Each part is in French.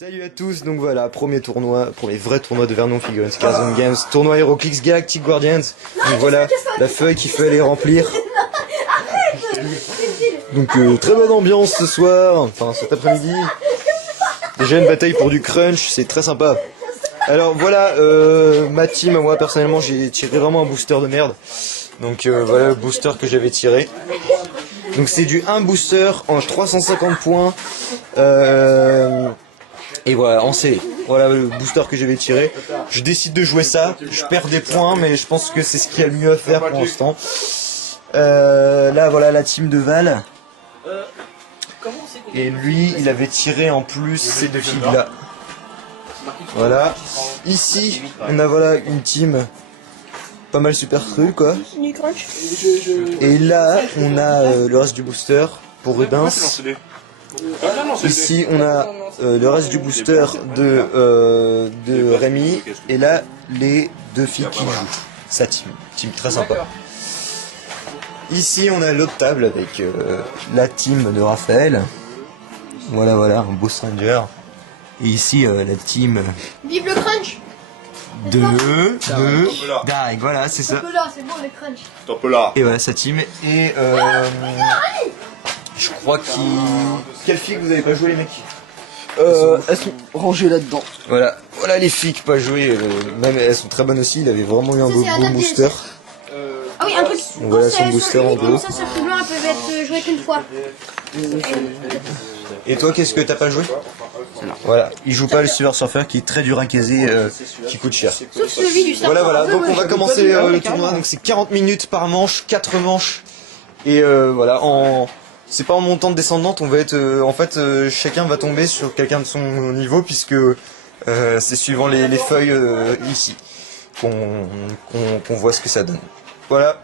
Salut à tous, donc voilà, premier vrai tournoi de Vernon Figurines Carzon Games, tournoi HeroClix Galactic Guardians. Donc voilà, la feuille qu'il fallait remplir. Donc très bonne ambiance ce soir, enfin cet après-midi. Déjà une bataille pour du crunch, c'est très sympa. Alors voilà, ma team, moi personnellement j'ai tiré vraiment un booster de merde. Donc voilà le booster que j'avais tiré. Donc c'est du 1 booster en 350 points. Et voilà, en C. Voilà le booster que j'avais tiré. Je décide de jouer ça. Je perds des points, mais je pense que c'est ce qu'il y a le mieux à faire pour l'instant. Là, voilà la team de Val. Et lui, il avait tiré en plus ces deux filles là. Voilà. Ici, on a voilà une team pas mal super cru quoi. Et là, on a le reste du booster pour Rubens. Ici, on a le reste du booster de Rémi. Et là, les deux filles qui jouent. Sa team. Team très sympa. Ici, on a l'autre table avec la team de Raphaël. Voilà, un beau Stranger. Et ici, la team... Vive le crunch de Darek, voilà, c'est ça. Top là, c'est bon le crunch. Top là. Et voilà, sa team. Et je crois qu'il... Quelles filles que vous avez pas joué les mecs? Elles sont rangées là-dedans. Voilà les filles qui pas joué, même elles sont très bonnes aussi, il avait vraiment eu un beau booster. Ah oui, un truc. Donc voilà son booster en gros. Ça, circuit blanc, elles peuvent être jouées qu'une fois. Et toi, qu'est-ce que t'as pas joué? Voilà, il joue pas le Silver Surfer qui est très dur à caser, qui coûte cher. Sauf celui du Star. Voilà, donc on va commencer le tournoi, donc c'est 40 minutes par manche, 4 manches. Et voilà, c'est pas en montant de descendante, on va être en fait chacun va tomber sur quelqu'un de son niveau puisque c'est suivant les feuilles ici qu'on voit ce que ça donne. Voilà.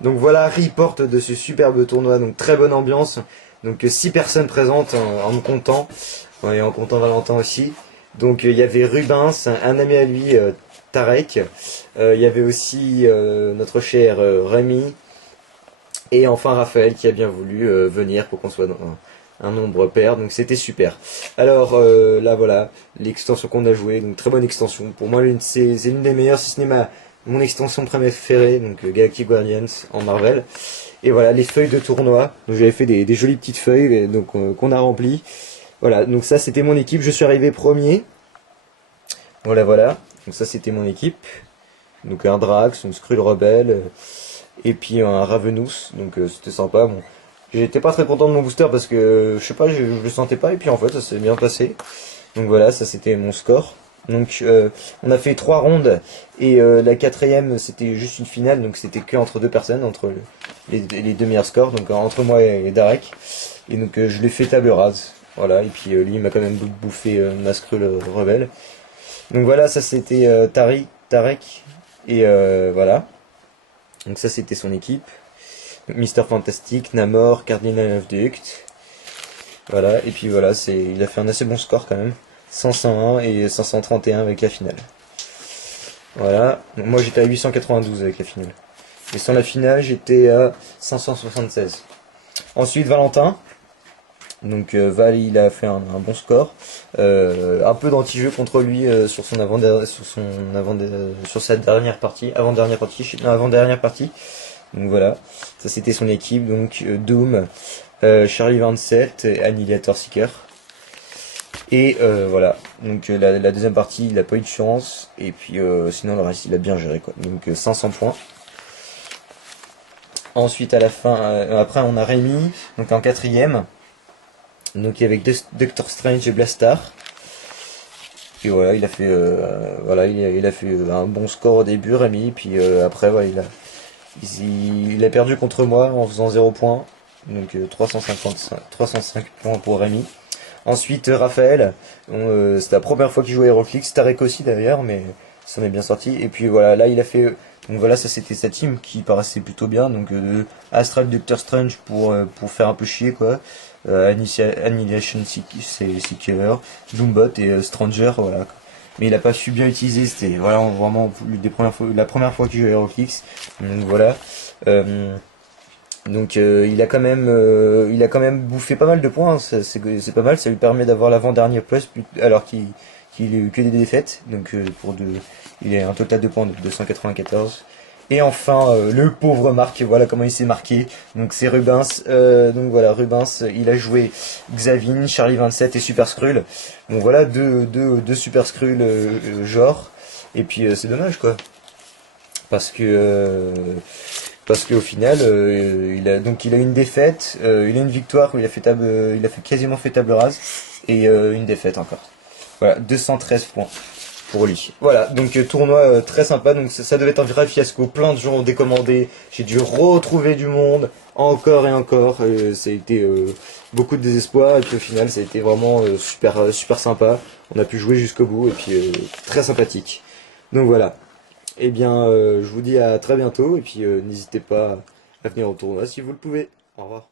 Donc voilà, report de ce superbe tournoi, donc très bonne ambiance. Donc 6 personnes présentes en me comptant, et en comptant Valentin aussi. Donc il y avait Rubens, un ami à lui, Tarek. Il y avait aussi notre cher Rémi. Et enfin Raphaël qui a bien voulu venir pour qu'on soit dans un nombre pair, donc c'était super. Alors là voilà, l'extension qu'on a jouée, donc très bonne extension. Pour moi c'est l'une des meilleures, si ce n'est mon extension préférée, donc Galactic Guardians en Marvel. Et voilà les feuilles de tournoi, donc j'avais fait des jolies petites feuilles donc qu'on a remplies. Voilà, donc ça c'était mon équipe, je suis arrivé premier. Voilà, donc ça c'était mon équipe. Donc un Drax, un Skrull Rebelle. Et puis un Ravenous, donc c'était sympa. Bon, j'étais pas très content de mon booster parce que je sais pas, je le sentais pas et puis en fait ça s'est bien passé. Donc voilà, ça c'était mon score. Donc on a fait 3 rondes et la 4ème c'était juste une finale, donc c'était que entre 2 personnes, entre les 2 meilleurs scores, donc entre moi et Darek. Et donc je l'ai fait table rase. Voilà, et puis lui il m'a quand même bouffé ma Skrull rebelle. Donc voilà, ça c'était Tarek et voilà. Donc ça c'était son équipe. Mister Fantastic, Namor, Cardinal of Duct. Voilà, et puis voilà, il a fait un assez bon score quand même. 501 et 531 avec la finale. Voilà, donc moi j'étais à 892 avec la finale. Et sans la finale j'étais à 576. Ensuite Valentin. Donc Val il a fait un bon score. Un peu d'anti-jeu contre lui sur sa dernière partie, avant-dernière partie. Donc voilà, ça c'était son équipe, donc Doom, Charlie 27, Annihilator Seeker. Et voilà, donc la deuxième partie il a pas eu de chance, et puis sinon le reste il a bien géré quoi. Donc 500 points. Ensuite à la fin, après on a Rémi, donc en 4ème. Donc avec Doctor Strange et Blastar. Et voilà, il a fait il a fait un bon score au début, Rémi, puis après voilà, il a perdu contre moi en faisant 0 points. Donc 305 points pour Rémi. Ensuite Raphaël, c'était la première fois qu'il jouait HeroClix, Tarek aussi d'ailleurs, mais ça m'est bien sorti. Et puis voilà, là il a fait donc voilà, ça c'était sa team qui paraissait plutôt bien, donc Astral Doctor Strange pour faire un peu chier quoi. Annihilation Seeker, Doombot et Stranger, voilà. Mais il a pas su bien utiliser, c'était voilà vraiment la première fois qu'il jouait à HeroClix. Donc voilà. Donc il a quand même bouffé pas mal de points, hein. C'est pas mal, ça lui permet d'avoir l'avant-dernier poste alors qu'il a eu que des défaites. Donc il a un total de points de 294. Et enfin le pauvre Marc, voilà comment il s'est marqué. Donc c'est Rubens. Donc voilà, Rubens, il a joué Xavin, Charlie 27 et Super Skrull. Donc voilà deux Super Skrull genre. Et puis c'est dommage quoi. Parce qu'au final, il a une défaite, il a une victoire où il a quasiment fait table rase et une défaite encore. Voilà, 213 points pour lui. Voilà, donc tournoi très sympa. Donc ça devait être un vrai fiasco. Plein de gens ont décommandé. J'ai dû retrouver du monde encore et encore. Ça a été beaucoup de désespoir et puis au final, ça a été vraiment super sympa. On a pu jouer jusqu'au bout et puis très sympathique. Donc voilà. Eh bien, je vous dis à très bientôt et puis n'hésitez pas à venir au tournoi si vous le pouvez. Au revoir.